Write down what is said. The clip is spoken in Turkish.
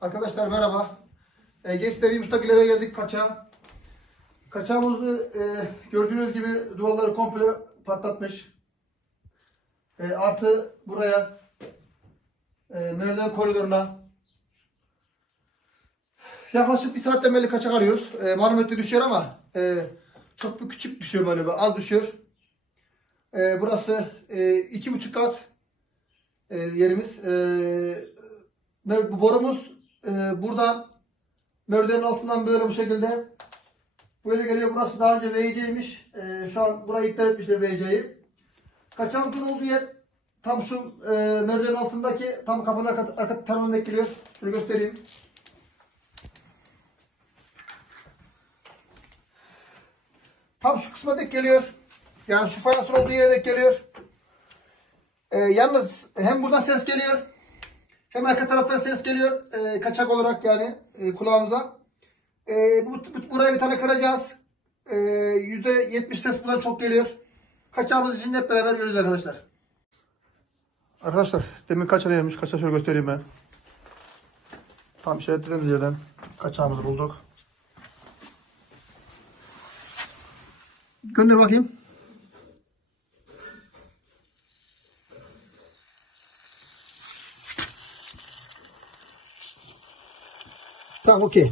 Arkadaşlar merhaba. E, Geçti bir müstakil eve geldik kaçağa. Kaçağımızı e, gördüğünüz gibi duvarları komple patlatmış. E, artı buraya e, merdiven koridoruna yaklaşık bir saatten beri kaçak arıyoruz. E, malumatı düşüyor ama e, çok bir küçük düşüyor böyle bir, az düşüyor. E, burası e, iki buçuk kat e, yerimiz. E, ve bu borumuz e, buradan merdivenin altından böyle bu şekilde böyle geliyor. Burası daha önce VC'ymiş. E, şu an burayı iptal etmişler VC'yi. Kaçankın olduğu yer tam şu e, merdivenin altındaki tam kapının arka, arka tarafına denk geliyor. Şöyle göstereyim. Tam şu kısma denk geliyor. Yani şu fayansın olduğu yere denk geliyor. E, yalnız hem buradan ses geliyor. Hem arka taraftan ses geliyor. e, kaçak olarak yani e, kulağımıza. E, bu, bu- buraya bir tane kıracağız. E, %70 ses buradan çok geliyor. Kaçağımız için hep beraber göreceğiz arkadaşlar. Arkadaşlar demin kaçar yermiş. Kaçar şöyle göstereyim ben. Tam işaretlediğimiz yerden kaçağımızı bulduk. Gönder bakayım. Tá, o quê?